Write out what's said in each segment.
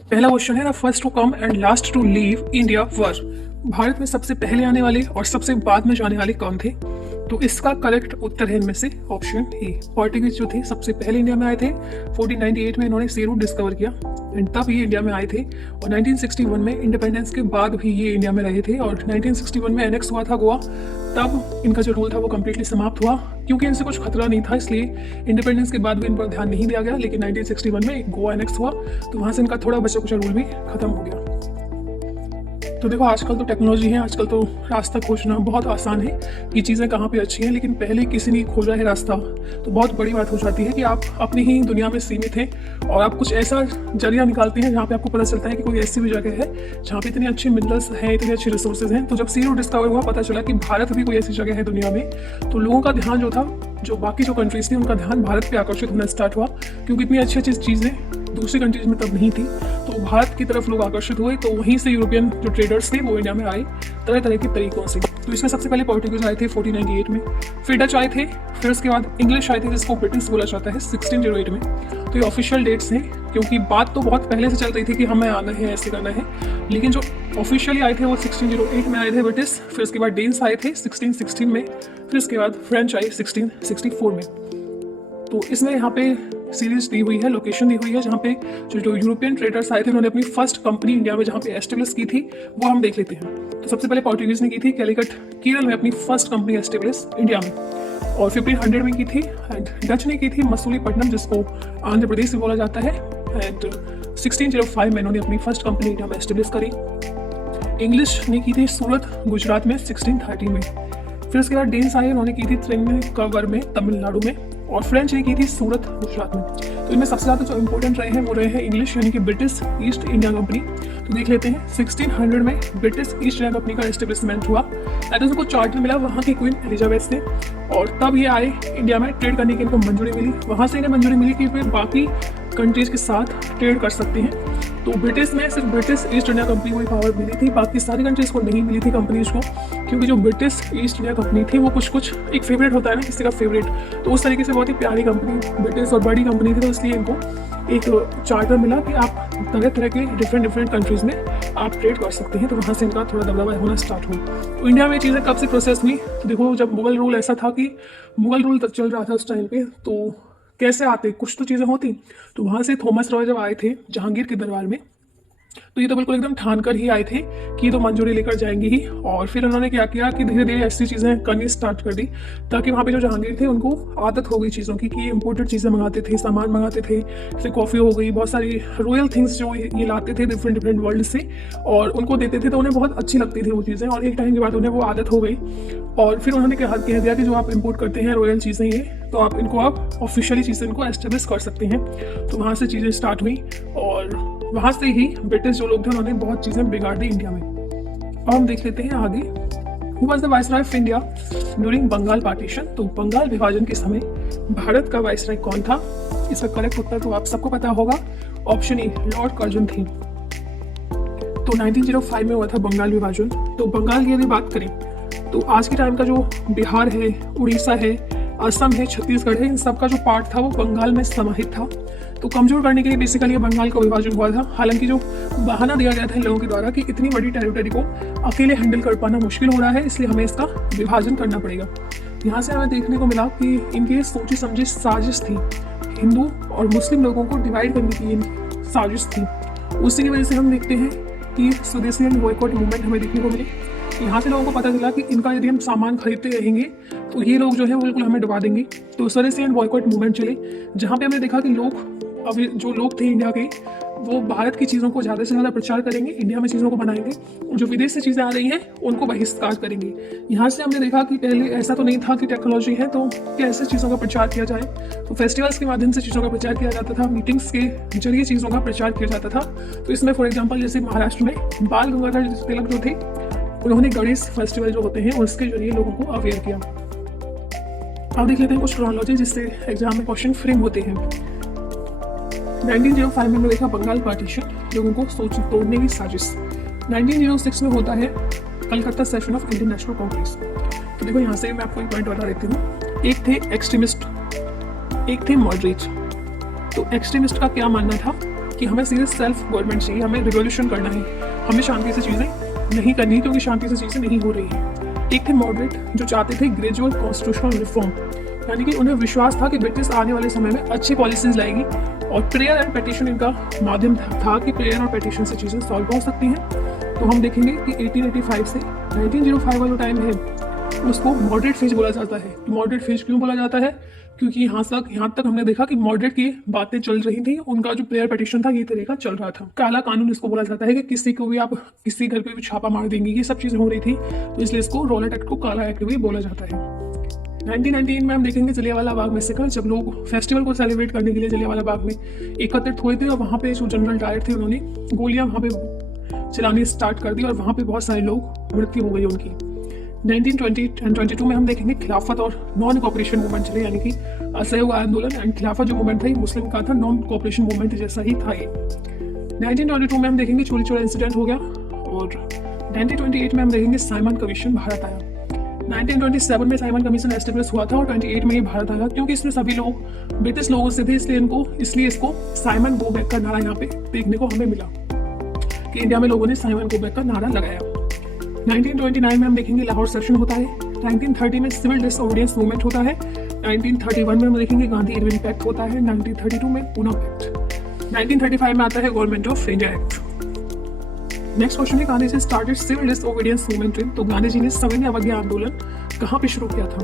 पहला क्वेश्चन है, the first to come and last to leave India were. Bharat में सबसे पहले आने वाले और सबसे बाद में जाने वाले कौन थे? तो इसका करेक्ट उत्तर है इनमें से ऑप्शन ए, पोर्टुगीज जो थे सबसे पहले इंडिया में आए थे। 1498 में इन्होंने सी रूट डिस्कवर किया एंड तब ये इंडिया में आए थे, और 1961 में इंडिपेंडेंस के बाद भी ये इंडिया में रहे थे, और 1961 में एनेक्स हुआ था गोवा, तब इनका जो रूल था वो कम्प्लीटली समाप्त हुआ क्योंकि इनसे कुछ खतरा नहीं था, इसलिए इंडिपेंडेंस के बाद भी इन पर ध्यान नहीं दिया गया। लेकिन 1961 में गोवा एनेक्स हुआ तो वहाँ से इनका थोड़ा बचा कुचा रूल भी खत्म हो गया। तो देखो, आजकल तो टेक्नोलॉजी है, आजकल तो रास्ता खोजना बहुत आसान है कि चीज़ें कहाँ पे अच्छी हैं, लेकिन पहले किसी ने खोजा है रास्ता तो बहुत बड़ी बात हो जाती है कि आप अपनी ही दुनिया में सीमित हैं और आप कुछ ऐसा जरिया निकालते हैं जहाँ पे आपको पता चलता है कि कोई ऐसी भी जगह है जहाँ पे इतने अच्छे मिनरल्स हैं, इतने अच्छे रिसोर्सेज हैं। तो जब सी रूट डिस्कवर हुआ, पता चला कि भारत भी कोई ऐसी जगह है दुनिया में, तो लोगों का ध्यान जो था, जो बाकी जो कंट्रीज थी उनका ध्यान भारत पे आकर्षित होना स्टार्ट हुआ, क्योंकि इतनी अच्छी अच्छी चीज़ें दूसरी कंट्रीज में तब नहीं थी, तो भारत की तरफ लोग आकर्षित हुए। तो वहीं से यूरोपियन जो ट्रेडर्स थे वो इंडिया में आए तरह तरह के तरीकों से। तो इसमें सबसे पहले पोर्टुगीज आए थे 1498 में, फिर डच आए थे, फिर उसके बाद इंग्लिश आए थे जिसको ब्रिटिश बोला जाता है 1608 में। तो ये ऑफिशियल डेट्स हैं, क्योंकि बात तो बहुत पहले से चल रही थी कि हमें आना है, ऐसे करना है, लेकिन जो ऑफिशियली आए थे वो 1608 में आए थे ब्रिटिश, फिर उसके बाद डेन्स आए थे 1616 में, फिर उसके बाद फ्रेंच आए 1664 में। तो इसमें यहाँ पे सीरीज दी हुई है, लोकेशन दी हुई है जहाँ पे जो यूरोपियन ट्रेडर्स आए थे उन्होंने अपनी फर्स्ट कंपनी इंडिया में जहाँ पे एस्टेब्लिश की थी वो हम देख लेते हैं। तो सबसे पहले पोर्टुगीज ने की थी कैलिकट केरल में अपनी फर्स्ट कंपनी एस्टेब्लिश इंडिया में, और 1500 में की थी। एंड डच ने की थी मसूलीपट्टनम, जिसको आंध्र प्रदेश से बोला जाता है, एंड 1605 में इन्होंने अपनी फर्स्ट कंपनी इंडिया में एस्टेब्लिश करी। इंग्लिश ने की थी सूरत गुजरात में 1630 में, फिर उसके बाद डेन्स आए, उन्होंने की थी त्रिवेंद्रम में तमिलनाडु में, और फ्रेंच ने की थी सूरत गुजरात में। तो इनमें सबसे ज़्यादा जो इंपॉर्टेंट रहे हैं वो रहे हैं इंग्लिश यानी कि ब्रिटिश ईस्ट इंडिया कंपनी। तो देख लेते हैं 1600 में ब्रिटिश ईस्ट इंडिया कंपनी का एस्टेब्लिशमेंट हुआ, एंड उनको चार्टर मिला वहाँ की क्वीन एलिजाबेथ से, और तब ये आए इंडिया में ट्रेड करने की इनको मंजूरी मिली। वहाँ से इन्हें मंजूरी मिली कि वे बाकी कंट्रीज़ के साथ ट्रेड कर सकते हैं। तो ब्रिटिश में सिर्फ ब्रिटिश ईस्ट इंडिया कंपनी को ही पावर मिली थी, बाकी सारी कंट्रीज़ को नहीं मिली थी कंपनीज को, क्योंकि जो ब्रिटिश ईस्ट इंडिया कंपनी थी वो कुछ एक फेवरेट होता है ना किसी का फेवरेट, तो उस तरीके से बहुत ही प्यारी कंपनी ब्रिटिश और बड़ी कंपनी थी, तो इसलिए इनको एक चार्टर मिला कि आप तरह तरह के डिफरेंट कंट्रीज़ में आप ट्रेड कर सकते हैं। तो वहाँ से इनका थोड़ा दबदबा होना स्टार्ट हुआ। तो इंडिया में चीज़ें कब से प्रोसेस हुई? तो देखो, जब मुगल रूल ऐसा था कि मुगल रूल तक चल रहा था उस टाइम पे, तो कैसे आते, कुछ तो चीज़ें होती। तो वहाँ से थॉमस रॉय जब आए थे जहांगीर के दरबार में, तो ये तो बिल्कुल एकदम ठान कर ही आए थे कि ये तो मंजूरी लेकर जाएंगे ही। और फिर उन्होंने क्या किया कि धीरे धीरे ऐसी चीज़ें करनी स्टार्ट कर दी, ताकि वहाँ पे जो जहांगीर थे उनको आदत हो गई चीज़ों की, कि ये इम्पोर्टेड चीज़ें मंगाते थे, सामान मंगाते थे, जैसे कॉफ़ी हो गई, बहुत सारी रॉयल थिंग्स जो ये लाते थे डिफरेंट वर्ल्ड से, और उनको देते थे, तो उन्हें बहुत अच्छी लगती थी वो चीज़ें, और एक टाइम के बाद उन्हें वो आदत हो गई। और फिर उन्होंने कह दिया कि जो आप इम्पोर्ट करते हैं रॉयल चीज़ें ये, तो आप इनको आप ऑफिशियली चीज़ें इनको एस्टेब्लिश कर सकते हैं। तो वहाँ से चीज़ें स्टार्ट हुई, और वहाँ से ही ब्रिटिश जो लोग थे उन्होंने बहुत चीज़ें बिगाड़ दी इंडिया में। अब हम देख लेते हैं आगे, who was the viceroy of India during Bengal partition. तो बंगाल विभाजन के समय भारत का वाइसरॉय कौन था? इसका करेक्ट उत्तर तो आप सबको पता होगा, option A, Lord Curzon thing. तो 1905 में हुआ था बंगाल विभाजन। तो बंगाल की यदि बात करें तो आज के टाइम का जो बिहार है, उड़ीसा है, असम है, छत्तीसगढ़ है, इन सब का जो पार्ट था वो बंगाल में समाहित था। तो कमजोर करने के लिए बेसिकली ये बंगाल का विभाजन हुआ था। हालांकि जो बहाना दिया गया था इन लोगों के द्वारा कि इतनी बड़ी टेरिटरी को अकेले हैंडल कर पाना मुश्किल हो रहा है, इसलिए हमें इसका विभाजन करना पड़ेगा। यहाँ से हमें देखने को मिला कि इनकी सोची समझी साजिश थी, हिंदू और मुस्लिम लोगों को डिवाइड करने की इनकी साजिश थी। उसी की वजह से हम देखते हैं कि स्वदेशी एंड बॉयकॉट मूवमेंट हमें देखने को मिली। यहाँ से लोगों को पता चला कि इनका यदि हम सामान खरीदते रहेंगे तो ये लोग जो है वो बिल्कुल हमें डुबा देंगे। तो स्वदेशी एंड बॉयकॉट मूवमेंट चले, जहाँ पे हमने देखा कि अभी जो लोग थे इंडिया के, वो भारत की चीज़ों को ज़्यादा से ज़्यादा प्रचार करेंगे, इंडिया में चीज़ों को बनाएंगे, जो विदेश से चीज़ें आ रही हैं उनको बहिष्कार करेंगे। यहाँ से हमने देखा कि पहले ऐसा तो नहीं था कि टेक्नोलॉजी है तो कैसे चीज़ों का प्रचार किया जाए। तो फेस्टिवल्स के माध्यम से चीज़ों का प्रचार किया जाता था, मीटिंग्स के जरिए चीज़ों का प्रचार किया जाता था। तो इसमें फॉर एग्जाम्पल जैसे महाराष्ट्र में बाल गंगाधर तिलक जो थे, उन्होंने गणेश फेस्टिवल जो होते हैं उसके जरिए लोगों को अवेयर किया। अब देख लेते हैं कुछ क्रोनोलॉजी जिससे एग्जाम में क्वेश्चन फ्रेम होते हैं। 1905 में देखा बंगाल पार्टीशन, लोगों को सोच तोड़ने की साजिश। 1906 में होता है Calcutta session of Indian national Congress. तो देखो यहाँ से मैं आपको एक पॉइंट बता देती हूँ, एक थे एक्सट्रीमिस्ट, एक थे मॉडरेट। तो एक्सट्रीमिस्ट का क्या मानना था कि हमें सीधे सेल्फ गवर्नमेंट चाहिए, हमें रिवोल्यूशन करना है, हमें शांति से चीज़ें नहीं करनी है क्योंकि शांति से चीज़ें नहीं हो रही हैं। एक थे मॉडरेट जो चाहते थे ग्रेजुअल कॉन्स्टिट्यूशनल रिफॉर्म, यानी कि उन्हें विश्वास था कि ब्रिटिश आने वाले समय में अच्छी पॉलिसीज लाएगी और प्रेयर एंड पेटिशन इनका माध्यम था कि प्रेयर और पेटिशन से चीज़ें सॉल्व हो सकती हैं। तो हम देखेंगे कि 1885 से 1905 का जो टाइम है उसको मॉडरेट फेज बोला जाता है। मॉडरेट फेज क्यों बोला जाता है? क्योंकि यहाँ तक हमने देखा कि मॉडरेट की बातें चल रही थी, उनका जो प्रेयर पेटिशन था ये तरीका चल रहा था। काला कानून इसको बोला जाता है कि किसी को भी आप किसी घर पे भी छापा मार देंगे, ये सब चीज़ें हो रही थी, तो इसलिए इसको रॉलेट एक्ट को काला एक्ट भी बोला जाता है। 1919 में हम देखेंगे जलियांवाला बाग मैसेकर, जब लोग फेस्टिवल को सेलिब्रेट करने के लिए जलियांवाला बाग में एकत्रित हुए थे और वहाँ पे जो जनरल डायर थे उन्होंने गोलियां वहाँ पे चलानी स्टार्ट कर दी और वहाँ पे बहुत सारे लोग मृत्यु हो गई उनकी। 1920 एंड 22 में हम देखेंगे खिलाफत और नॉन कोऑपरेशन मूवमेंट चले, यानी कि असहयोग आंदोलन एंड खिलाफत जो मूवमेंट था मुस्लिम का था, नॉन कोऑपरेशन मूवमेंट जैसा ही था ये। 1922 में हम देखेंगे चोरी चोरा इंसिडेंट हो गया और 1928 में हम देखेंगे साइमन कमीशन भारत आया। 1927 में साइमन कमीशन एस्टेब्लिश हुआ था और 28 में ये भारत आया, क्योंकि इसमें सभी लोग ब्रिटिश लोगों से थे, इसलिए इसको साइमन गो बैक का नारा यहाँ पे देखने को हमें मिला कि इंडिया में लोगों ने साइमन गो बैक का नारा लगाया। 1929 में हम देखेंगे लाहौर सेशन होता है। 1930 में सिविल डिसओबीडियंस मूवमेंट होता है। 1931 में हम देखेंगे गांधी इरविन पैक्ट होता है। 1932 में पूना पैक्ट। 1935 में आता है Government of India Act. Next question है Gandhi ji started civil disobedience movement in, तो गांधी जी ने सविनय अवज्ञा आंदोलन कहाँ पे शुरू किया था?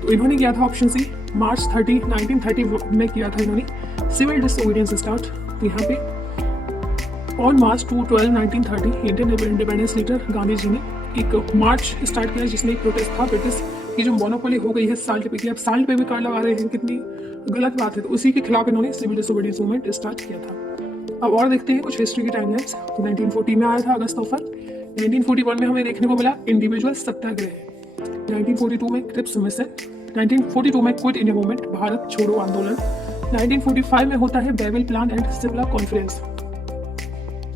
तो इन्होंने किया था ऑप्शन सी मार्च 30 1930 में किया था इन्होंने सिविल डिसओबीडियंस स्टार्ट। तो यहाँ पे on March 12 1930 Indian independence leader Gandhi ji ने एक मार्च स्टार्ट किया जिसमें एक प्रोटेस्ट था ब्रिटिश की जो मोनोपोली हो गई है साल्ट पे की, अब साल्ट पे भी कर लगा रहे हैं, कितनी गलत बात है। तो उसी के खिलाफ इन्होंने सिविल डिसओबीडियंस मूवमेंट स्टार्ट किया था। अब और देखते हैं कुछ हिस्ट्री की टाइमलाइंस। तो 1940 में आया था अगस्त ऑफर। 1941 में हमें देखने को मिला इंडिविजुअल सत्याग्रह। 1942 में क्रिप्स मिशन। 1942 में क्विट इंडिया मूवमेंट, भारत छोड़ो आंदोलन। 1945 में होता है बेविल प्लान एंड सिमला कॉन्फ्रेंस।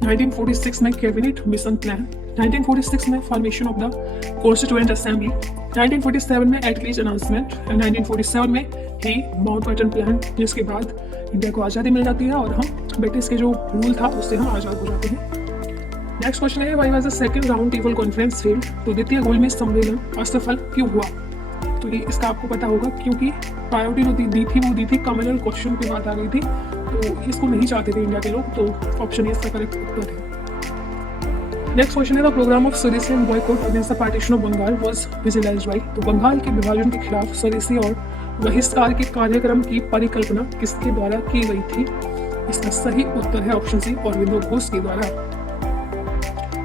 1946 में कैबिनेट मिशन प्लान। 1946 में formation of the constituent assembly. 1947 में एटलीज अनाउंसमेंट एंड 1947 में ही माउंटबेटन प्लान, जिसके बाद इंडिया को आज़ादी मिल जाती है और हम ब्रिटिश के जो रूल था उससे हम आज़ाद हो जाते हैं। नेक्स्ट क्वेश्चन है why was the second round table conference failed, तो द्वितीय गोलमेज सम्मेलन असफल क्यों हुआ? तो ये इसका आपको पता होगा क्योंकि प्रायोरिटी जो दी थी कम्युनल क्वेश्चन की बात आ गई थी, तो इसको नहीं चाहते थे इंडिया के लोग, तो ऑप्शन ए इसका करेक्ट उत्तर है। नेक्स्ट क्वेश्चन है the program of swadeshi and boycott against the partition of Bengal was visualized by, तो बंगाल के विभाजन के खिलाफ स्वदेशी और बहिष्कार के कार्यक्रम की परिकल्पना किसके द्वारा की गई थी? इसका सही उत्तर है ऑप्शन सी अरविंदो घोष के द्वारा।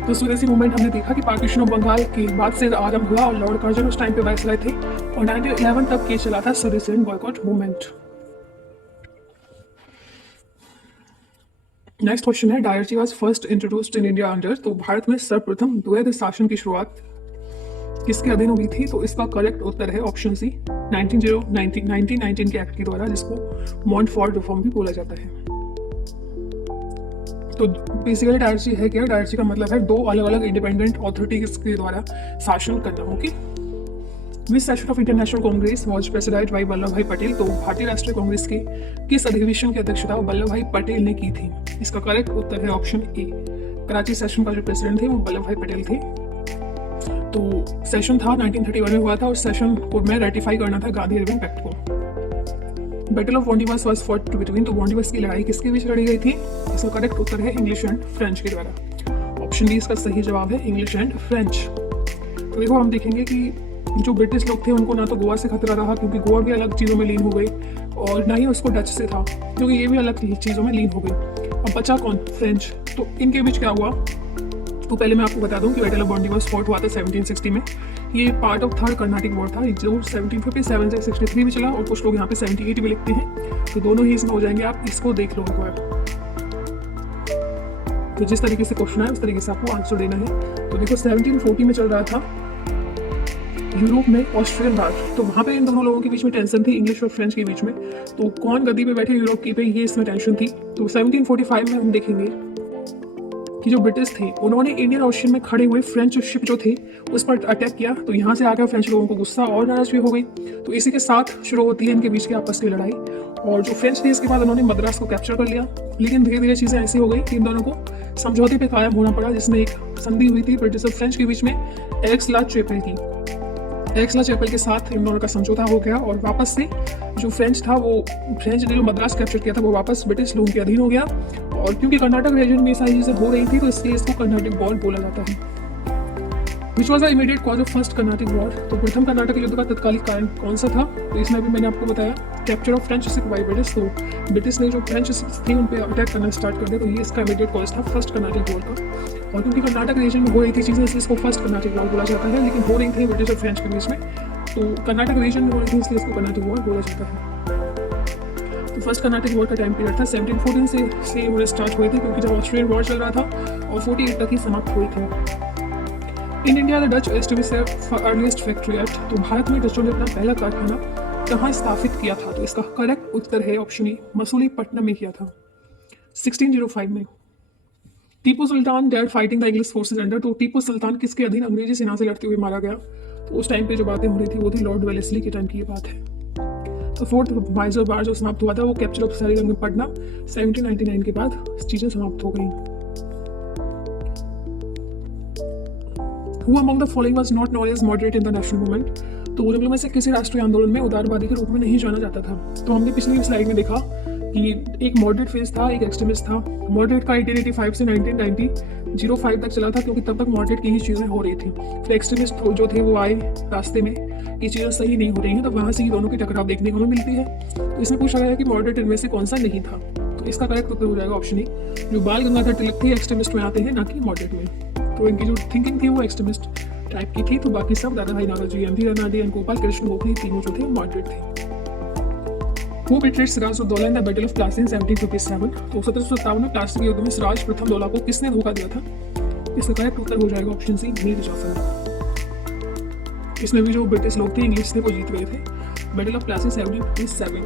तो स्वदेशी मूवमेंट हमने देखा कि पार्टीशन ऑफ बंगाल के बाद से आरंभ हुआ और लॉर्ड कर्जन उस टाइम पे वायसराय थे और 1911 तक ये चला था Swadeshi and boycott movement. Next question है diarchy was first introduced in India under, तो भारत में सर्वप्रथम द्वैध शासन की शुरुआत किसके अधीन हुई थी? तो इसका करेक्ट उत्तर है ऑप्शन सी 1919 के एक्ट के द्वारा, जिसको मॉन्टफोर्ट रिफॉर्म भी बोला जाता है। तो बेसिकली डायरची है क्या? डायरची का मतलब है दो अलग अलग इंडिपेंडेंट अथॉरिटीज के द्वारा शासन करना। Okay, which session of Indian national Congress was president bye Vallabh भाई पटेल, तो भारतीय राष्ट्रीय कांग्रेस के किस अधिवेशन की अध्यक्षता वल्लभ भाई पटेल ने की थी? इसका करेक्ट उत्तर है ऑप्शन ए कराची सेशन का जो प्रेसिडेंट थे वो वल्लभ भाई पटेल थे। तो सेशन था 1931 में हुआ था और सेशन को में रेटिफाई करना था गांधी इरविन पैक्ट को। Battle of Wandiwash was fought between, तो वांडीवास की लड़ाई किसके बीच लड़ी गई थी? इसका करेक्ट उत्तर है इंग्लिश एंड फ्रेंच के द्वारा। ऑप्शन डी इसका सही जवाब है इंग्लिश एंड फ्रेंच। तो देखो हम देखेंगे कि जो ब्रिटिश लोग थे उनको ना तो गोवा से खतरा रहा क्योंकि गोवा भी अलग चीज़ों में लीन हो गई, और ना ही उसको डच से था क्योंकि ये भी अलग चीज़ों में लीन हो गई। अब बचा कौन? फ्रेंच। तो इनके बीच क्या हुआ? तो पहले मैं आपको बता दूं कि बैटल ऑफ वांडीवास फॉट हुआ था 1760 में। ये part of third Carnatic war था जो 1757 से 63 में चला, और कुछ लोग यहाँ पे 78 भी लिखते हैं, तो दोनों ही इसमें हो जाएंगे। आप इसको देख लो एक बार। तो जिस तरीके से क्वेश्चन है उस तरीके से आपको आंसर देना है। तो देखो 1740 में चल रहा था यूरोप में ऑस्ट्रियन राज, तो वहाँ पे इन दोनों लोगों के बीच में टेंशन थी, इंग्लिश और फ्रेंच के बीच में। तो कौन गद्दी पे बैठे यूरोप की पे, ये इसमें टेंशन थी। तो 1745 में हम देखेंगे कि जो ब्रिटिश थे उन्होंने इंडियन ओशन में खड़े हुए फ्रेंच शिप जो थे उस पर अटैक किया। तो यहाँ से आकर फ्रेंच लोगों को गुस्सा और नाराजगी हो गई। तो इसी के साथ शुरू होती है इनके बीच की आपस की लड़ाई, और जो फ्रेंच थे इसके बाद उन्होंने मद्रास को कैप्चर कर लिया। लेकिन धीरे धीरे चीज़ें ऐसी हो गई कि इन दोनों को समझौते पे कायम होना पड़ा, जिसमें एक संधि हुई थी ब्रिटिश और फ्रेंच के बीच में एलेक्स ला चैपल की। एलेक्स ला चैपल के साथ इन दोनों का समझौता हो गया और वापस से जो फ्रेंच था वो फ्रेंच ने जो मद्रास कैप्चर किया था वो वापस ब्रिटिश लोगों के अधीन हो गया। और क्योंकि कर्नाटक रीजन में सारी चीज़ें हो रही थी तो इसलिए इसको कर्नाटक वॉर बोला जाता है। Which was the immediate cause of first Karnataka war. तो प्रथम कर्नाटक युद्ध का तत्कालिक कारण कौन सा था? तो इसमें भी मैंने आपको बताया capture of French ship by British. तो ब्रिटिश ने जो फ्रेंच शिप्स थी उन पर अटैक करना स्टार्ट कर दिया, तो ये इसका इमीडिएट कॉज था फर्स्ट कर्नाटक वॉर का। और क्योंकि कर्नाटक रीजन में हो रही थी चीज़ें इसलिए इसको फर्स्ट कर्नाटक वॉर बोला जाता है, लेकिन हो रही थी ब्रिटिश और फ्रेंच के बीच में, तो कर्नाटक रीजन में हो रही थी इसलिए इसको कर्नाटक वॉर बोला जाता है। तो फर्स्ट कर्नाटक वॉर का टाइम पीरियड था 1714 से वो स्टार्ट हुई थी, क्योंकि जब ऑस्ट्रियन वॉर चल रहा था, और 48 तक ही समाप्त हुई थी। In India the Dutch established earliest factory eight. तो भारत में डचों ने अपना पहला कारखाना कहाँ स्थापित किया था? तो इसका करेक्ट उत्तर है ऑप्शन ए, मसूलीपट्टनम में किया था 1605 में। Tipu Sultan died fighting the English forces under. तो टीपू सुल्तान किसके अधीन अंग्रेजी सेना से लड़ते हुए मारा गया? तो उस टाइम पे जो बातें हो रही थी वो थी लॉर्ड वेलेस्ली के टाइम की ये बात है। तो फोर्थ माइजर बार जो समाप्त हुआ था वो कैप्चर ऑफ सेरिंगपट्टनम 1799 के बाद चीजें समाप्त हो गई। Who among the following was not known as moderate in the national movement? तो उन में से किसी राष्ट्रीय आंदोलन में उदारवादी के रूप में नहीं जाना जाता था। तो हमने पिछली स्लाइड में देखा कि एक मॉडरेट फेज था, एक एक्सट्रीमिस्ट था। मॉडरेट का 1885 से 1905 तक चला था, क्योंकि तब तक मॉडरेट की ही चीज़ें हो रही थी। फिर एक्सट्रीमिस्ट जो थे वो आए रास्ते में कि चीज़ें सही नहीं हो रही हैं, तो वहाँ से ही दोनों की टकराव देखने को हमें मिलती है। तो इसमें पूछा गया है कि मॉडरेट इनमें से कौन सा नहीं था। तो इसका करेक्ट उत्तर हो जाएगा ऑप्शन ए, जो बाल गंगाधर तिलक थे एक्सट्रीमिस्ट में आते हैं, ना कि मॉडरेट में। तो इनकी जो थिंकिंग थी वो एक्सट्रीमिस्ट टाइप की थी। तो बाकी सब दादा भाई नानाजी, एमवी रनाडी एंड गोपाल कृष्ण गोखले तीनों जो थे मॉडरेट थे। Who betrayed Siraj-ud-Daulah in the Battle of Plassey in 1757? तो 1757 में प्लासी के युद्ध में सिराज प्रथम दौला को किसने धोखा दिया था? इसका करेक्ट उत्तर हो जाएगा ऑप्शन सी, मीर जाफर। इसमें भी जो ब्रिटिश लोग थे इंग्लिश थे वो जीत गए थे। Battle of Plassey 1757।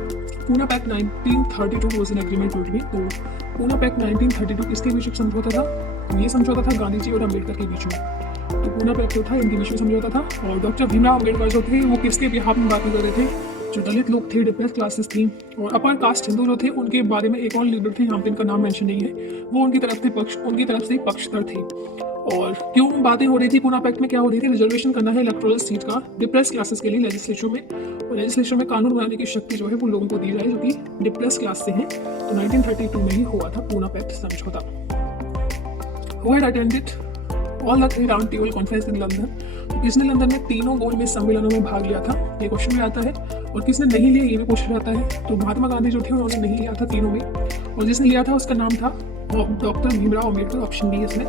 Poona pact 1932 was an agreement between. तो पूना पैक्ट 1932 किसके बीच समझौता था? तो ये समझौता था गांधी जी और अम्बेडकर के बीच में। तो पूना पैक्ट जो था इनके बीच में समझौता था। और डॉक्टर भीमराव अम्बेडकर जो थे वो किसके बिहाफ में बातें कर रहे थे? जो दलित लोग थे, डिप्रेस क्लासेस थी और अपर कास्ट हिंदू जो थे, उनके बारे में एक और लीडर थे, यहाँ पे इनका नाम मेंशन नहीं है, वो उनकी तरफ से पक्षधर थे। और क्यों बातें हो रही थी पूना पैक्ट में? क्या हो रही थी? रिजर्वेशन करना है इलेक्टोरल सीट का डिप्रेस क्लासेस के लिए लेजिस्लेचर में, और लेजिस्लेचर में कानून बनाने की शक्ति जो है वो लोगों को दी जाए जो कि डिप्रेस क्लास से हैं। तो 1932 में ही हुआ था पूना पैक्ट समझौता। Who had attended all the 3 round table conference in London? तो किसने लंदन में तीनों गोल मेज सम्मेलनों में भाग लिया था? ये क्वेश्चन में आता है। और किसने नहीं लिया ये भी पूछा जाता है। तो महात्मा गांधी जो थे उन्होंने नहीं लिया था तीनों में, और जिसने लिया था उसका नाम था doctor Bhimrao Ambedkar. Option B इसमें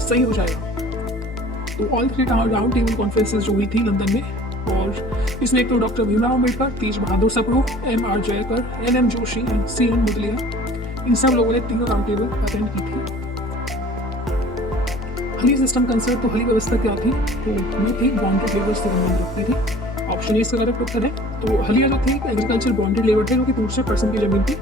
सही हो जाएगा। तो ऑल 3 राउंड टेबल कॉन्फ्रेंसेस जो हुई थी लंदन में, और इसमें एक तो doctor Bhimrao Ambedkar, Tej Bahadur Sapru, M.R. Jayakar, N.M. Joshi and C.N. Mudaliar, इन सब लोगों ने तीनों राउंड टेबल अटेंड की थी। हली सिस्टम कंसेप्ट, तो हली व्यवस्था क्या थी? तो ये थी बॉन्डेड लेबर से संबंध रखती थी। ऑप्शन ए इसका करेक्ट उत्तर है। तो हलिया जो थे एग्रीकल्चर बॉन्डेड लेबर थे, जो कि दूसरे पर्सन की जमीन पे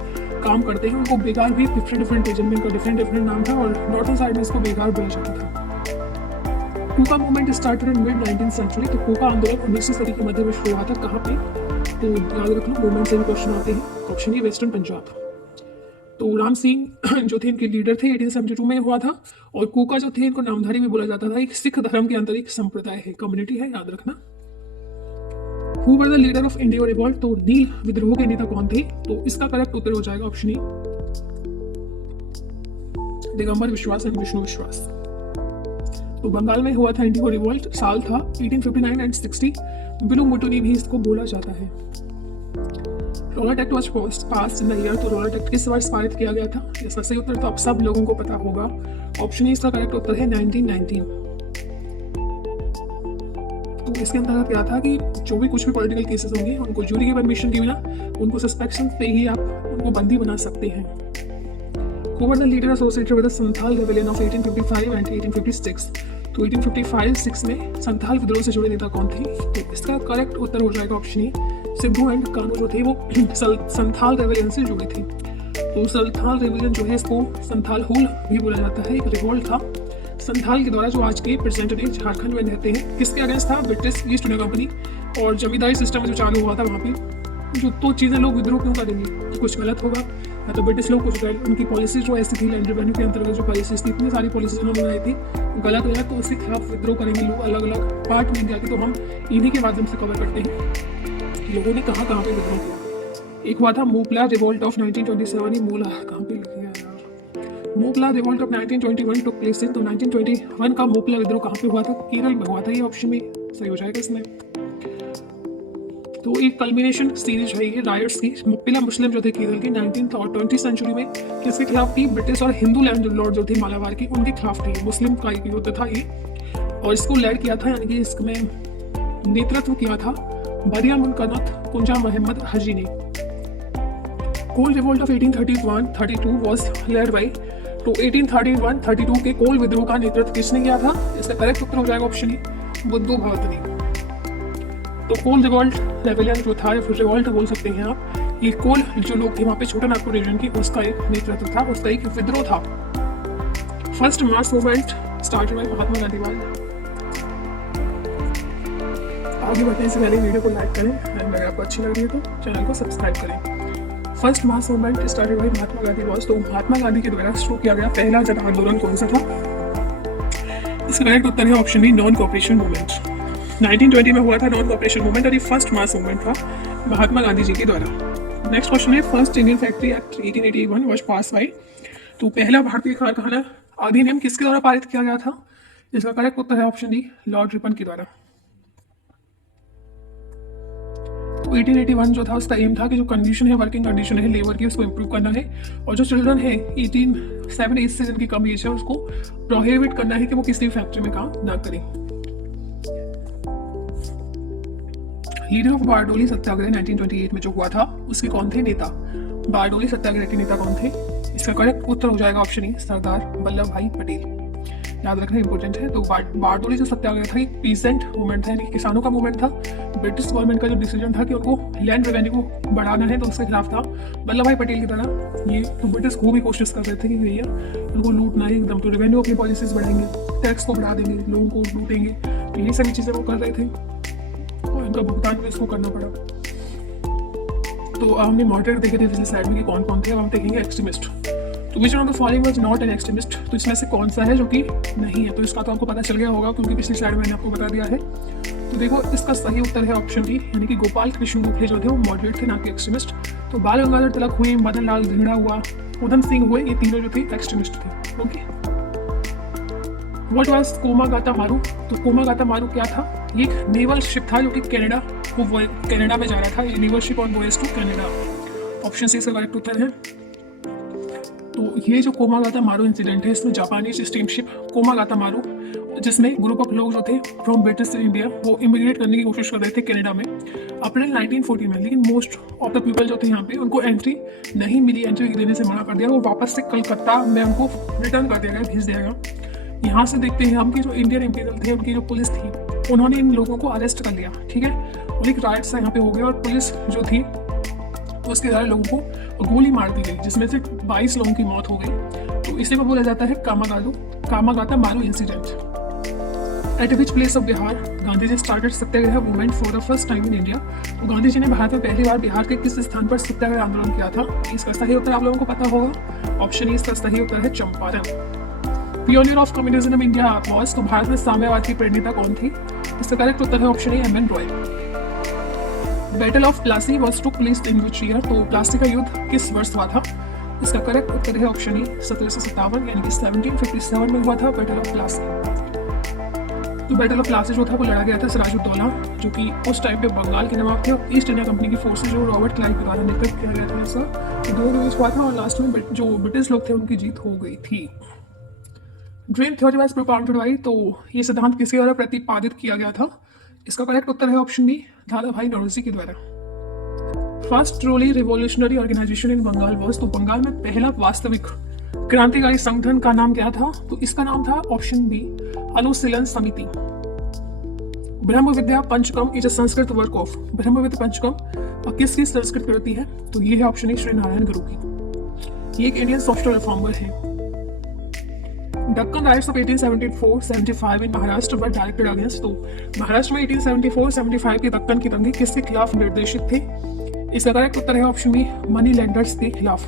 काम करते हैं। उनको बेगार भी डिफरेंट रीजन में इनका डिफरेंट नाम था, और नॉर्थन साइड में इसको बेगार बोला जाता था। Kuka movement started in mid 19th century. तो कूका आंदोलन 19वीं सदी के मध्य में शुरू हुआ था। कहाँ पे? तो याद रख लो, मूवमेंट से भी क्वेश्चन आते हैं। Option A western Punjab. तो राम सिंह जो थे इनके लीडर थे, 1872 में हुआ था। और कूका जो थे इनको नामधारी में बोला जाता था। एक सिख धर्म के अंदर एक संप्रदाय है, कम्युनिटी है, याद रखना। Who were the leader of Indigo Revolt? तो नील विद्रोह के नेता कौन थे? तो इसका करेक्ट उत्तर हो जाएगा ऑप्शन ए, दिगंबर विश्वास एंड विष्णु विश्वास। तो बंगाल में हुआ था इंडिगो रिवोल्ट। साल था 1859 एंड 60। बिलू मुटुनी भी इसको बोला जाता है। Roller act was passed in the year. तो रोलर एक्ट किस वर्ष पारित किया गया था? इसका सही उत्तर तो आप सब लोगों को पता होगा। ऑप्शन ए इसका करेक्ट उत्तर है 1919। तो इसके अंतर्गत क्या था कि जो भी कुछ भी पॉलिटिकल केसेस होंगे उनको जूरी की परमिशन के बिना उनको सस्पेक्शन पे ही आप उनको बंदी बना सकते हैं। Who were the leader associated with the Santhal rebellion of 1855 and 1856? तो 1855-6 में संथाल विद्रोह से जुड़े नेता कौन थे? तो इसका करेक्ट उत्तर हो जाएगा ऑप्शन ए, सिद्धू एंड कानू जो थे वो संथाल रेबेलियन से जुड़े थे। तो संथाल रेबेलियन जो है इसको संथाल हुल भी बोला जाता है। एक रिवोल्ट था संथाल के द्वारा जो आज के प्रेजेंट डे झारखंड में रहते हैं। किसके अगेंस्ट था? British east India company. और जमींदारी सिस्टम जो चालू हुआ था वहाँ पे जो तो चीज़ें लोग विद्रोह क्यों करेंगे? कुछ गलत होगा, या तो ब्रिटिश लोग कुछ गलत, उनकी पॉलिसीज जो ऐसी थी लैंड रेवेन्यू के अंतर्गत जो पॉलिसीज थी, इतनी सारी पॉलिसीज उन्होंने बनाई थी गलत गलत, तो उसके खिलाफ विद्रोह करेंगे लोग अलग अलग पार्ट में इंडिया के। तो हम इन्हीं के माध्यम से कवर करते हैं लोगों ने कहाँ कहाँ पे विद्रोह किया। एक हुआ था मोपला रिवोल्ट ऑफ 1927, मोला कहाँ पे लिखा है यार, Moplah revolt of 1921 took place in. तो 1921 का मोपला विद्रोह कहाँ पे हुआ था? केरल में हुआ था। ये ऑप्शन में सही हो जाएगा इसमें। तो एक कल्मिनेशन सीरीज है ये राइट्स की। मुप्पिला मुस्लिम जो थे केरल के 19th और 20th सेंचुरी में किसके खिलाफ थी? ब्रिटिश और हिंदू लैंड लॉर्ड जो थे मालाबार की, उनके खिलाफ थी। मुस्लिम का एक युद्ध था ये, और इसको लैड किया था, यानी कि इसमें नेतृत्व किया था बरिया मुनकनत कुंजा मोहम्मद हजी ने। Kol revolt of 1831-32 was led by. तो 1831-32 के कोल विद्रोह का नेतृत्व किसने किया था? इसका करेक्ट उत्तर हो जाएगा ऑप्शन ए, बुद्धू भगत ने। तो कोल रिवोल्ट रेबेलियन जो था, या फिर रिवोल्ट बोल सकते हैं आप, ये कोल जो लोग थे वहाँ पे छोटा नागपुर रीजन की, उसका एक नेतृत्व था, उसका एक विद्रोह था। First mass movement started by Mahatma Gandhi was. आगे बढ़ने से पहले वीडियो को लाइक करें, एंड अगर आपको अच्छी लग रही है तो चैनल को सब्सक्राइब करें। First mass movement started by Mahatma Gandhi was. तो महात्मा गांधी के द्वारा शुरू किया गया पहला जन आंदोलन कौन सा था? इसका करेक्ट उत्तर है option B, non cooperation movement. 1920 में हुआ था नॉन कोऑपरेशन मूवमेंट, और ये फर्स्ट मास मूवमेंट था महात्मा गांधी जी के द्वारा। Next question is, first Indian factory act 1881 was pass by. तो पहला भारतीय कारखाना अधिनियम किसके द्वारा पारित किया गया था? इसका करेक्ट उत्तर है ऑप्शन डी, लॉर्ड रिपन के द्वारा। तो 1881 जो था उसका एम था कि जो कंडीशन है, वर्किंग कंडीशन है लेबर की, उसको इम्प्रूव करना है, और जो चिल्ड्रन है 7 एज से जिनकी कम एज है उसको प्रोहिबिट करना है कि वो किसी भी फैक्ट्री में काम ना करें। लीडर ऑफ बारडोली सत्याग्रह 1928 में जो हुआ था, उसके कौन थे नेता? बारडोली सत्याग्रह के नेता कौन थे? इसका करेक्ट उत्तर हो जाएगा ऑप्शन ए, सरदार वल्लभ भाई पटेल। याद रखना इंपॉर्टेंट है। तो बारडोली जो सत्याग्रह था, एक पीसेंट मूवमेंट था, यानी किसानों का मूवमेंट था। ब्रिटिश गवर्नमेंट का जो डिसीजन था कि उनको लैंड रेवेन्यू को बढ़ाना है, तो उसके खिलाफ था। वल्लभ भाई पटेल की तरह ये तो ब्रिटिश को भी कोशिश कर रहे थे कि भैया उनको लूटना है एकदम, तो रेवेन्यू अपनी पॉलिसीज बढ़ाएंगे, टैक्स को बढ़ा देंगे, लोगों को लूटेंगे, तो ये सारी चीज़ें वो कर रहे थे, और इनका भुगतान भी इसको करना पड़ा। तो हमने मॉडरेट देखे थे पिछले साइड में कि कौन कौन थे। अब हम देखेंगे एक्सट्रीमिस्ट। तो which one of the following was not an extremist? तो इसमें से कौन सा है जो कि नहीं है? तो इसका तो आपको पता चल गया होगा क्योंकि पिछली स्लाइड में मैंने आपको बता दिया है। तो देखो, इसका सही उत्तर है ऑप्शन डी, यानी कि गोपाल कृष्ण गोखले जो थे वो मॉडरेट थे, ना कि एक्सट्रीमिस्ट। तो बाल गंगाधर तिलक हुए, मदन लाल धिंगड़ा हुआ, उधम सिंह हुए, ये तीनों जो थे एक्सट्रीमिस्ट थे। ओके। व्हाट वाज कोमागाता मारू? तो कोमागाता मारू क्या था? ये एक नेवल शिप था जो कि कनाडा में जा रहा था। ये naval ship on voyage to Canada. Option C इसका करेक्ट उत्तर है। तो ये जो कोमागाता मारू इंसिडेंट है, इसमें जापानीज स्टीमशिप कोमागाता मारू, जिसमें ग्रुप ऑफ लोग जो थे फ्रॉम ब्रिटिश इंडिया, वो इमिग्रेट करने की कोशिश कर रहे थे कनाडा में अप्रैल 1940 में, लेकिन मोस्ट ऑफ द पीपल जो थे यहाँ पे उनको एंट्री नहीं मिली, एंट्री देने से मना कर दिया। वो वापस से कलकत्ता में उनको रिटर्न कर दिया गया, भेज दिया गया। यहाँ से देखते हैं हम कि जो इंडियन इंपीरियल थे, उनकी जो पुलिस थी, उन्होंने इन लोगों को अरेस्ट कर लिया, ठीक है, और एक राइट्स यहाँ पे हो गए, और पुलिस जो थी उसके द्वारा लोगों को गोली मार दी गई, जिसमें से 22 लोगों की मौत हो गई। तो इसे में बोला जाता है Komagata Maru incident. At which place of Bihar Gandhi ji started satyagraha movement for the first time in India? तो गांधी जी ने भारत में पहली बार बिहार के किस स्थान पर सत्याग्रह आंदोलन किया था? इसका सही उत्तर आप लोगों को पता होगा, ऑप्शन ए इसका सही उत्तर है Champaran. Pioneer of communism in India was. तो भारत में साम्यवाद की प्रेरणा कौन थी? इसका करेक्ट उत्तर है option A, M.N.. Roy. Battle of Plassey was took place in which year? तो प्लासी का युद्ध किस वर्ष हुआ था? इसका करेक्ट उत्तर है ऑप्शन ए, 1757, यानी कि 1757 में हुआ था बैटल ऑफ प्लासी। तो बैटल ऑफ प्लासी जो था वो लड़ा गया था सिराजुद्दौला, जो कि उस टाइम पे बंगाल के नवाब थे, और ईस्ट इंडिया कंपनी की फोर्सेज जो रॉबर्ट क्लाइव के द्वारा नेतृत्व किया गया था ऐसा। तो 2 यूज हुआ था, और लास्ट में जो ब्रिटिश लोग थे उनकी जीत हो गई थी। Dream theory was propounded bye. तो ये सिद्धांत किसके द्वारा प्रतिपादित किया गया था? इसका करेक्ट उत्तर है ऑप्शन बी, दादा भाई नौरोजी के द्वारा। First truly revolutionary organization in Bengal was. तो बंगाल में पहला वास्तविक क्रांतिकारी संगठन का नाम क्या था? तो इसका नाम था option B, Anushilan Samiti. Brahma Vidya Panchakam is a Sanskrit work of. Brahma Vidya पंचकम किसकी संस्कृत कृति है? तो ये है ऑप्शन ए, श्री नारायण गुरु की। ये एक इंडियन सॉफ्टवेयर रिफॉर्मर है। Deccan rights of 1874-75 in Maharashtra were directed against. तो महाराष्ट्र में 1874-75 के दक्कन की दंगे किसके खिलाफ निर्देशित थे? इसका करेक्ट उत्तर है ऑप्शन बी, मनी लेंडर्स के खिलाफ।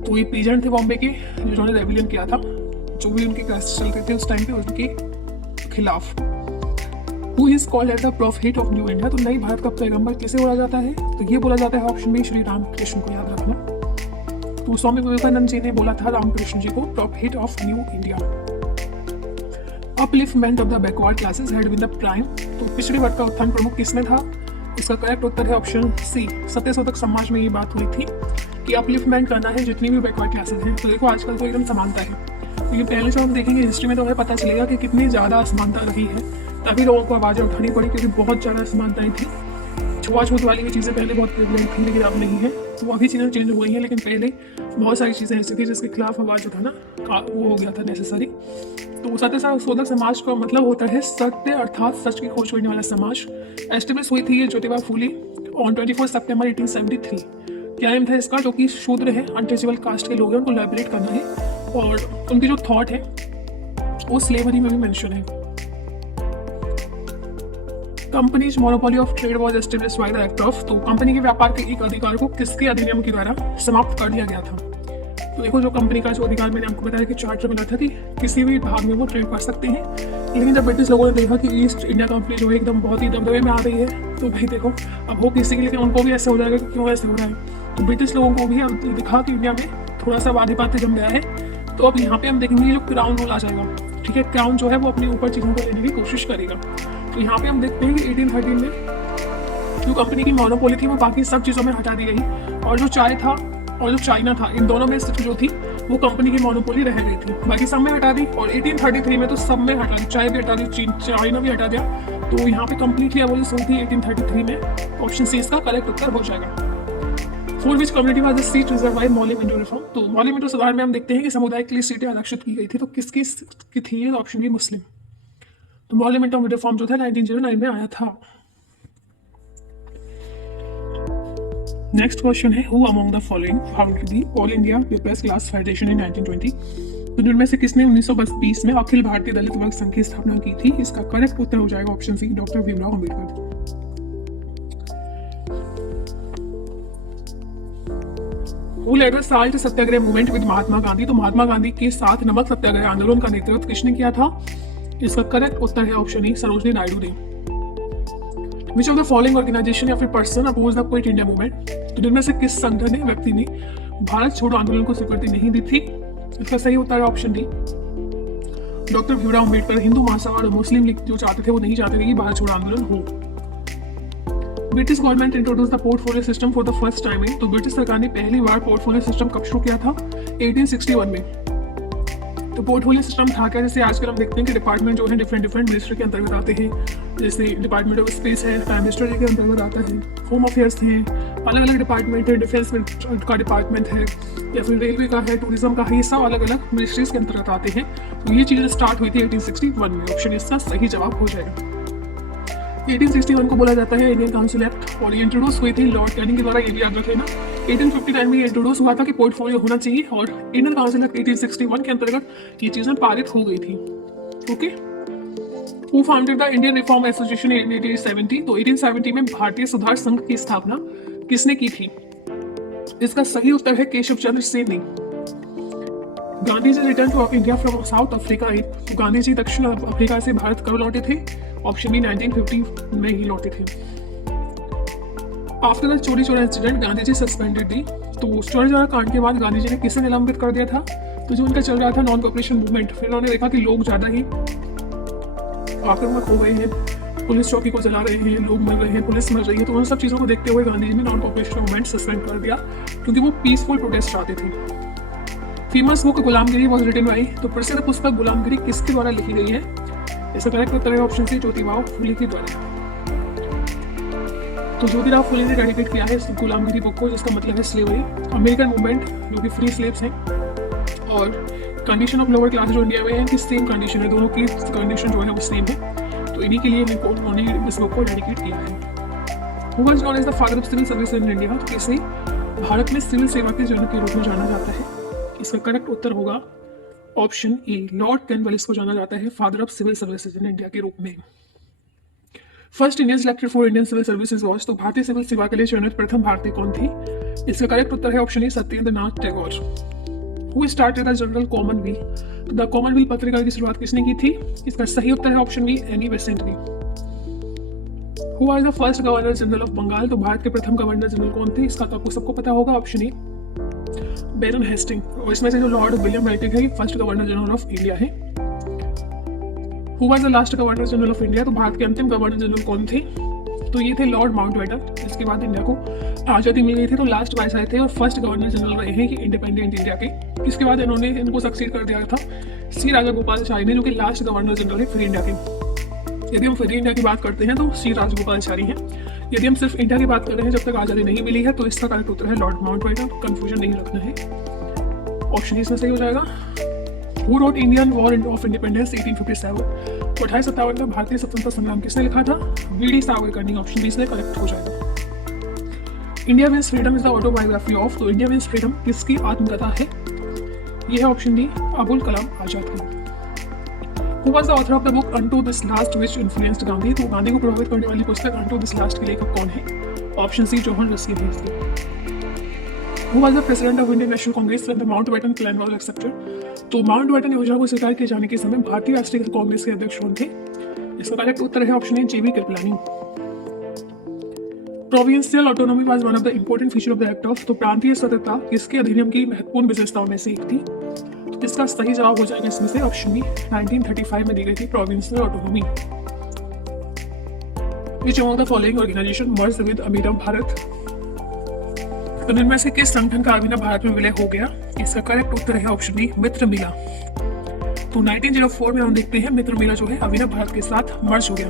तो ये पीजेंट थे बॉम्बे के जिन्होंने रेबिलियन किया था, जो भी उनके केस चल रहे थे उस टाइम पे उनके खिलाफ। Who is called as the prophet of new India, तो नई भारत का पैगंबर किसे बोला जाता है, तो ये बोला जाता है ऑप्शन बी, श्री रामकृष्ण को, याद रखना। तो स्वामी विवेकानंद जी ने बोला था रामकृष्ण जी को prophet of new India. Upliftment of the backward classes had been the prime, तो पिछड़े वर्ग का उत्थान प्रमुख किसमें था, इसका करेक्ट उत्तर है ऑप्शन सी, सत्यशोधक समाज में ये बात हुई थी कि अपलिफ्टमेंट करना है जितनी भी बैकवर्ड क्लासेस हैं। तो देखो आजकल तो एकदम समानता है, लेकिन पहले से हम देखेंगे हिस्ट्री में तो हमें पता चलेगा कि कितनी ज़्यादा असमानता रही है, तभी लोगों को आवाज़ें उठानी पड़ी क्योंकि बहुत ज़्यादा असमानताएं थी। छुआछूत वाली भी चीज़ें पहले बहुत प्रेवलेंट थी लेकिन अब नहीं है, तो अभी चीज़ें चेंज हुई हैं, लेकिन पहले बहुत सारी चीज़ें ऐसी थी जिसके खिलाफ आवाज़ उठाना वो हो गया था नेसेसरी। तो सत्यशोधक समाज का मतलब होता है सत्य अर्थात सच की खोज करने वाला समाज। एस्टेब्लिश हुई थी ये ज्योतिबा फूले ऑन 24 सितंबर 1873। क्या एम था इसका, जो कि शूद्र है, अनटचेबल कास्ट के लोग हैं, उनको लाइबरेट करना है, और उनकी जो थॉट है वो स्लेवरी में भी मेंशन है। Companies monopoly of trade was established by the act of, तो कंपनी के व्यापार के एक अधिकार को किसके अधिनियम के द्वारा समाप्त कर दिया गया था। तो देखो जो कंपनी का जो अधिकार मैंने आपको बताया कि चार्टर मिला था कि किसी भी भाग में वो ट्रेड कर सकते हैं, लेकिन जब ब्रिटिश लोगों ने देखा कि ईस्ट इंडिया कंपनी जो है एकदम बहुत ही दबदबे में आ रही है, तो भाई देखो अब हो किसी के, लेकिन उनको भी ऐसे हो जाएगा कि क्यों ऐसे हो रहा है। तो ब्रिटिश लोगों को भी अब दिखा कि इंडिया में थोड़ा सा आधिपत्य जम गया है, तो अब यहाँ पे हम देखेंगे जो क्राउन रूल आ जाएगा। ठीक है, क्राउन जो है वो अपने ऊपर चीज़ों को लेने की कोशिश करेगा। तो यहाँ पे हम देखते हैं कि 1813 में जो कंपनी की मोनोपोली थी वो बाकी सब चीज़ों में हटा दी गई, और जो चाय था और जो चाइना था, इन दोनों में जो थी वो कंपनी की मोनोपोली रह गई थी, बाकी सब में हटा दी। और 1833 में तो सब में हटा दी, चाय भी हटा दी, चाइना भी हटा दिया। तो यहाँ पे कंप्लीटली एबोलिश हुई थी 1833 में। ऑप्शन सी इसका करेक्ट उत्तर हो जाएगा। For which community was the seat reserve by Morley Minto reform, तो मॉली मिंटो सुधार में हम देखते हैं कि समुदाय के लिए सीटें आरक्षित की गई थी, तो किसकी की थी, ऑप्शन बी मुस्लिम। तो मॉली मिंटो रिफॉर्म जो था 1909 में आया था। नेक्स्ट क्वेश्चन है, who among the following founded the All India people's class federation in 1920, तो जिनमें से किसने 1920 में अखिल भारतीय दलित वर्ग संघ की स्थापना की थी, इसका करेक्ट उत्तर हो जाएगा option C, doctor Bhimrao Ambedkar. Who led the salt satyagraha movement with Mahatma Gandhi, तो महात्मा गांधी के साथ नमक सत्याग्रह आंदोलन का नेतृत्व किसने किया था, इसका करेक्ट उत्तर है ऑप्शन ई, सरोजनी नायडू ने। Which of the following organization या फिर person oppose the quit India movement, तो जिनमें से किस संगठन ने, व्यक्ति ने भारत छोड़ो आंदोलन को स्वीकृति नहीं दी थी, इसका सही उत्तर है option D, doctor Bhimrao Ambedkar. Hindu Mahasabha और मुस्लिम लीग जो चाहते थे वो नहीं चाहते थे कि भारत छोड़ो आंदोलन हो। British government introduce the portfolio system for the first time इन, तो ब्रिटिश सरकार ने पहली बार पोर्टफोलियो सिस्टम कब शुरू किया था, 1861 में। तो पोर्टफोलियो सिस्टम था क्या, जैसे आजकल हम देखते हैं कि डिपार्टमेंट जो है डिफरेंट मिनिस्ट्री के अंतर्गत आते हैं, जैसे डिपार्टमेंट ऑफ स्पेस है, प्राइम मिनिस्टर के अंतर्गत आता है, होम अफेयर्स हैं, अलग अलग डिपार्टमेंट है, डिफेंस का डिपार्टमेंट है, या फिर रेलवे का है, टूरिज्म का है, ये सब अलग अलग मिनिस्ट्रीज के अंतर्गत आते हैं। तो ये चीज़ें स्टार्ट हुई थी 1861 में, ऑप्शन इसका सही जवाब हो जाएगा। 1861 को बोला जाता है इंडियन काउंसिल एक्ट, और ये इंट्रोड्यूस हुई थी लॉर्ड कैनिंग के द्वारा, ये भी याद रख लेना। 1859 में ये इंट्रोड्यूस हुआ था कि पोर्टफोलियो होना चाहिए, और इंडियन काउंसिल एक्ट 1861 के अंतर्गत ये चीजें पारित हो गई थी। Okay, who founded the Indian reform association in 1870, तो 1870 में भारतीय सुधार संघ की स्थापना किसने की थी, इसका सही उत्तर है केशव चंद्र सेन ने। Gandhi ji return to India from South Africa, तो गांधी जी दक्षिण अफ्रीका से भारत कब लौटे थे, ऑप्शन बी 1950 में ही लौटे थे। आफ्टर द चोरी चोरा इंसिडेंट गांधी जी सस्पेंडेड दी, तो चोरी चोरा कांड के बाद गांधी जी ने किसे निलंबित कर दिया था, तो जो उनका चल रहा था नॉन कॉपरेशन मूवमेंट, फिर उन्होंने देखा कि लोग ज़्यादा ही आक्रामक हो गए हैं, पुलिस चौकी को जला रहे हैं, लोग मर रहे हैं, पुलिस मर रही है, तो उन सब चीज़ों को देखते हुए गांधी जी ने नॉन कॉपरेशन मूवमेंट सस्पेंड कर दिया, क्योंकि वो पीसफुल प्रोटेस्ट चाहते थे। Famous book Gulamgiri was written by, तो प्रसिद्ध पुस्तक गुलामगिरी किसके द्वारा लिखी गई है, इसका करेक्ट उत्तर है ऑप्शन सी, ज्योतिराव फुले के द्वारा। तो ज्योतिराव फुले ने डेडिकेट किया है इस गुलामगिरी बुक को, जिसका मतलब है स्लेवरी, अमेरिकन मूवमेंट जो कि फ्री स्लेव्स हैं, और कंडीशन ऑफ लोअर क्लास जो इंडिया में है कि सेम कंडीशन है, दोनों की कंडीशन जो है वो सेम है, तो इन्हीं के लिए उन्होंने इस बुक को डेडिकेट किया है। Who was known as the father of civil service in India, तो इसे भारत में सिविल सेवा के जनक के रूप में जाना जाता है, इसका करेक्ट उत्तर होगा ऑप्शन ए, लॉर्ड कैनवालिस को जाना जाता है father of civil services in India के रूप में। First Indian selected for Indian civil services was, तो भारतीय सिविल सेवा के लिए चयनित प्रथम भारतीय कौन थे? इसका करेक्ट उत्तर है option A Satyendra Nath Tagore. Who started the general commonweal, तो द कॉमनवेल पत्रिका की शुरुआत किसने की थी? इसका सही उत्तर है ऑप्शन बी एनी बेसेंट ने। Who was the first governor general of Bengal, तो भारत के प्रथम गवर्नर जनरल कौन थे? इसका तो आपको सबको पता होगा, ऑप्शन ए बैरन हेस्टिंग। और इसमें से जो लॉर्ड विलियम बेंटिक है, first governor general of India है। Who was the last governor general of India, तो भारत के अंतिम गवर्नर जनरल कौन थे? तो ये थे लॉर्ड माउंटबेटन। इसके बाद इंडिया को आज़ादी मिल गई थी, तो लास्ट वाइसराय थे और फर्स्ट गवर्नर जनरल रहे हैं कि इंडिपेंडेंट इंडिया के। इसके बाद इन्होंने इनको सक्सीड कर दिया था सी राजागोपालाचारी ने, जो कि लास्ट गवर्नर जनरल है फ्री इंडिया के। यदि हम फ्री इंडिया की बात करते हैं तो सी राजागोपालाचारी हैं। यदि हम सिर्फ इंडिया की बात कर रहे हैं जब तक आज़ादी नहीं मिली है, तो इसका करेक्ट उत्तर है लॉर्ड माउंटबेटन। कंफ्यूजन नहीं रखना है, ऑप्शन इसमें सही हो जाएगा। Who wrote Indian war of independence 1857, 1857 का भारतीय स्वतंत्रता संग्राम किसने लिखा था? वी.डी. सावरकर ने। ऑप्शन बी इसमें करेक्ट हो जाएगा। India wins freedom is the autobiography of, तो इंडिया विंस फ्रीडम किसकी आत्मकथा है? यह है ऑप्शन डी अबुल कलाम आजाद की। Who was the author of the book Unto This Last which influenced Gandhi, तो गांधी को प्रभावित करने वाली पुस्तक Unto This Last के लेखक कौन है? Option C Jawahar Ruskin Hesley. Who was the president of Indian National Congress when the Mountbatten Plan was accepted, तो माउंटबेटन योजना को स्वीकार किए जाने के समय भारतीय राष्ट्रीय कांग्रेस के अध्यक्ष कौन थे? इसका करेक्ट उत्तर है option A JB. Kripalani. Provincial autonomy was one of the important feature of the act of, तो प्रांतीय स्वतंत्रता किसके अधिनियम की महत्वपूर्ण विशेषताओं में से एक थी? तो इसका सही जवाब हो जाएगा इसमें से ऑप्शन बी 1935 में दी गई थी provincial autonomy. Which among the following organization merged with अभिनव भारत, तो इनमें से किस संगठन का अभिनव भारत में विलय हो गया? इसका करेक्ट उत्तर है ऑप्शन बी मित्र मिला। तो 1904 में हम देखते हैं मित्र मिला जो है अभिनव भारत के साथ मर्ज हो गया।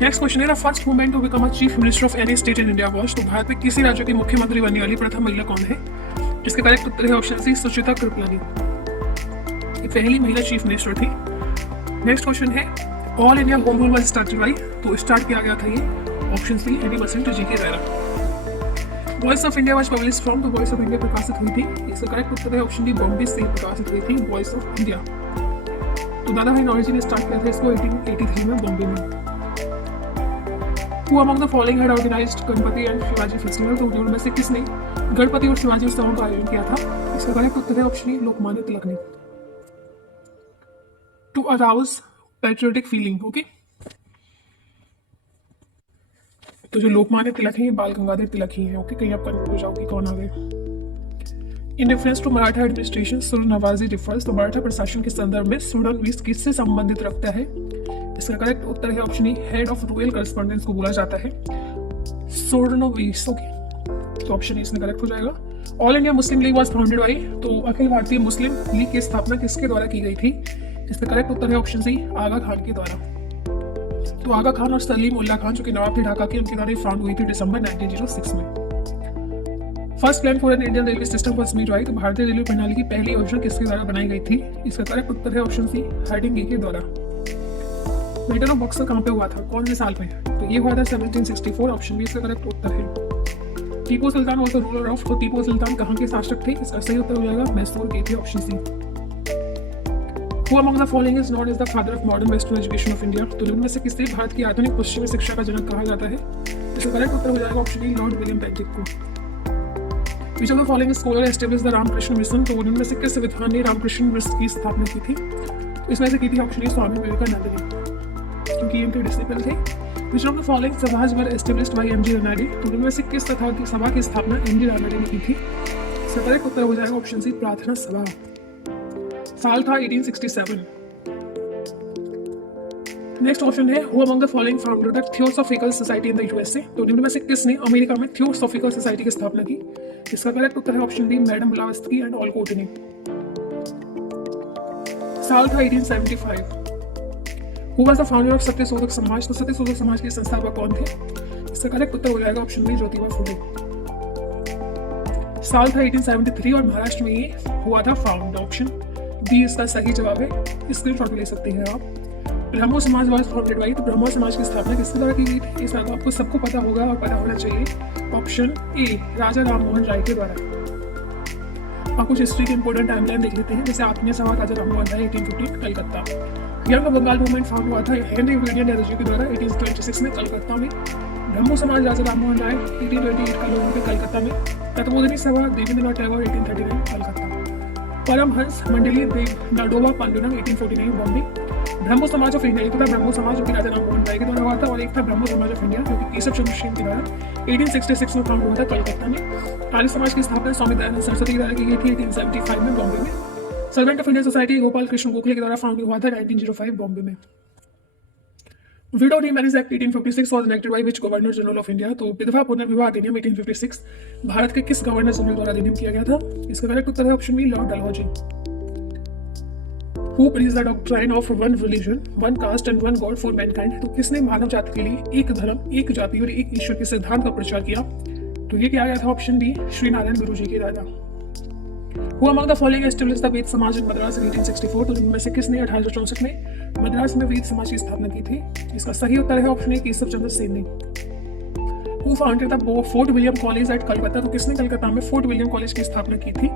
नेक्स्ट क्वेश्चन है the first women to become a chief minister of any state in India was, तो भारत में किसी राज्य की मुख्यमंत्री बनने वाली प्रथम महिला कौन है? इसका करेक्ट उत्तर है ऑप्शन सी सुचिता कृपलानी। ये पहली महिला चीफ मिनिस्टर थी। नेक्स्ट क्वेश्चन है all India home rule was started by, तो स्टार्ट किया गया था ये ऑप्शन सी एनी बेसेंट जी के द्वारा। Voice of India was publish from, तो वॉइस ऑफ इंडिया प्रकाशित हुई थी। इसका करेक्ट उत्तर है ऑप्शन डी बॉम्बे से प्रकाशित हुई थी वॉइस ऑफ इंडिया। तो दादा भाई नौरोजी ने स्टार्ट किया था इसको 1883 में बॉम्बे में। Who among the following had organized Ganpati and Shivaji festival, तो उनमें से किसने गणपति और शिवाजी उत्सवों का आयोजन किया था? इसका करेक्ट उत्तर है ऑप्शन ए लोकमान्य तिलक ने। To arouse patriotic feeling, okay. तो जो लोकमान्य तिलक है ये बाल गंगाधर तिलक ही है, ओके। कहीं आप कन्फ्यूज हो जाओगे कौन आ गए। In reference to Maratha administration सुर नवाजी डिफर्स, तो मराठा प्रशासन के संदर्भ में सुरनवीस किससे संबंधित रखता है? इसका करेक्ट उत्तर है option A head of royal correspondence को बोला जाता है सोर्नोवीस, ओके। तो ऑप्शन ए इसमें करेक्ट हो जाएगा। All India Muslim league was founded by, तो अखिल भारतीय मुस्लिम लीग की स्थापना किसके द्वारा की गई थी? इसका करेक्ट उत्तर है ऑप्शन सी आगा खान के द्वारा। तो आगा खान और सलीम उल्ला खान जो कि नवाब थे ढाका के, उनके द्वारा फाउंड हुई थी दिसंबर 1906 में। First plan for an Indian railway system was made by, तो भारतीय रेलवे प्रणाली की पहली योजना किसके द्वारा बनाई गई थी? इसका करेक्ट उत्तर है ऑप्शन सी हार्डिंग के द्वारा। बैटल ऑफ बक्सर कहाँ पे हुआ था, कौन से साल में? तो ये हुआ था 1764, ऑप्शन बी इसका करेक्ट उत्तर है। Tipu Sultan was the ruler of, तो टीपू सुल्तान कहाँ के शासक थे? इसका सही उत्तर हो जाएगा मैसूर के थे, option C. Who among the following is known as the father of modern western education of India, तो इनमें से किसे भारत की आधुनिक पश्चिमी शिक्षा का जनक कहा जाता है? इसका करेक्ट उत्तर हो जाएगा option D Lord William Bentinck को। Which of the following scholar established the Ramakrishna Mission, तो उनमें से किस विद्वान ने रामकृष्ण मिशन की स्थापना की थी? तो इसमें से की थी ऑप्शन डी स्वामी विवेकानंद ने, क्योंकि इनके डिसिपल थे। Which of the following सभाज were established by M.G. Ranade, तो उनमें से किस तथा की सभा की स्थापना M.G. रानाडे ने की थी? इसका करेक्ट उत्तर हो जाएगा ऑप्शन सी प्रार्थना सभा। साल था 1867। नेक्स्ट ऑप्शन है who among the following founded the theosophical society in the USA, तो इनमें से किसने अमेरिका में थियोसॉफिकल सोसाइटी की स्थापना की? इसका करेक्ट उत्तर है option D madam Blavatsky and Olcott ने। साल था 1875। Who was the founder of Satyashodhak Samaj, तो सत्यशोधक समाज के संस्थापक कौन थे? इसका करेक्ट उत्तर हो जाएगा ऑप्शन बी ज्योतिबा फुले। साल था 1873 और महाराष्ट्र में ये हुआ था फाउंड, ऑप्शन बी इसका सही जवाब है। स्क्रीनशॉट ले सकते हैं आप। ब्रह्मो समाज वाज फाउंडेड बाय, तो ब्रह्मो समाज की स्थापना किसके द्वारा की गई थी? इस बात आपको सबको पता होगा और पता होना चाहिए, ऑप्शन ए राजा राम मोहन राय के द्वारा। और कुछ हिस्ट्री के इंपॉर्टेंट टाइमलाइन देख लेते हैं। जैसे Atmiya Sabha Raja Rammohan Roy 1815 Calcutta, Young Bengal Movement form हुआ था हेनरी विलियम एनर्जी के द्वारा 1826 में कलकत्ता में। ब्रह्मो समाज राजा राममोहन राय 1828 का लोगों के कलकत्ता में। तत्वोधनी सभा देवेंद्रनाथ टैगोर 1839 कलकत्ता। परमहंस मंडली देव नाडोबा पांडुरंग 1849 बॉम्बे। ब्रह्मो समाज ऑफ इंडिया, एक था ब्रह्मो समाज जो कि राजा राममोहन राय के द्वारा हुआ था, और एक था ब्रह्मो समाज ऑफ इंडिया जो कि केशव चंद्र सेन के द्वारा 1866 में फॉर्म हुआ था कलकत्ता में। आर्य समाज की स्थापना स्वामी दयानंद सरस्वती के द्वारा की गई थी 1875 में बॉम्बे में। Servant of India society Gopal Krishna Gokhale के द्वारा फाउंड हुआ था 1905 बॉम्बे में। Window remarriage act 1856 was enacted by which governor general of India, तो विधवा पुनर्विवाह अधिनियम 1856 भारत के किस गवर्नर जनरल द्वारा अधिनियम किया गया था? इसका करेक्ट उत्तर है option B, Lord Dalhousie. Who preached the doctrine of one religion, one caste and one God for mankind? तो किसने मानव जाति के लिए एक धर्म, एक जाति और एक ईश्वर के सिद्धांत का प्रचार किया? तो ये क्या गया था ऑप्शन बी, श्री नारायण गुरु जी के द्वारा। Who among the following established the वेद समाज in मद्रास in 1864? तो इनमें से किसने 1864 में मद्रास में वेद समाज की स्थापना की थी? इसका सही उत्तर है ऑप्शन ए, केशव चंद्र सेन ने। Who founded the fort William college eight Calcutta? तो किसने कलकत्ता में फोर्ट विलियम कॉलेज की स्थापना की थी?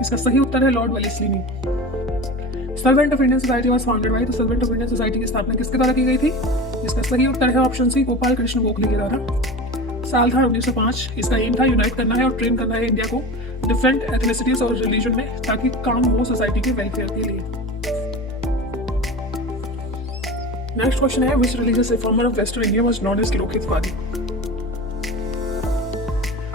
इसका सही उत्तर है लॉर्ड वेलेस्ली ने। Servant of Indian society was founded by, तो सर्वेंट ऑफ इंडियन सोसाइटी की स्थापना किसके द्वारा की गई थी? इसका सही उत्तर है ऑप्शन सी, गोपाल कृष्ण गोखले के द्वारा। साल था 1905। इसका एम था यूनाइट करना है और ट्रेन करना है इंडिया को डिफरेंट एथनिसिटीज और रिलीजन में, ताकि काम हो सोसाइटी के वेलफेयर के लिए। नेक्स्ट क्वेश्चन है, which religious reformer of western India was known as Lokhitwadi?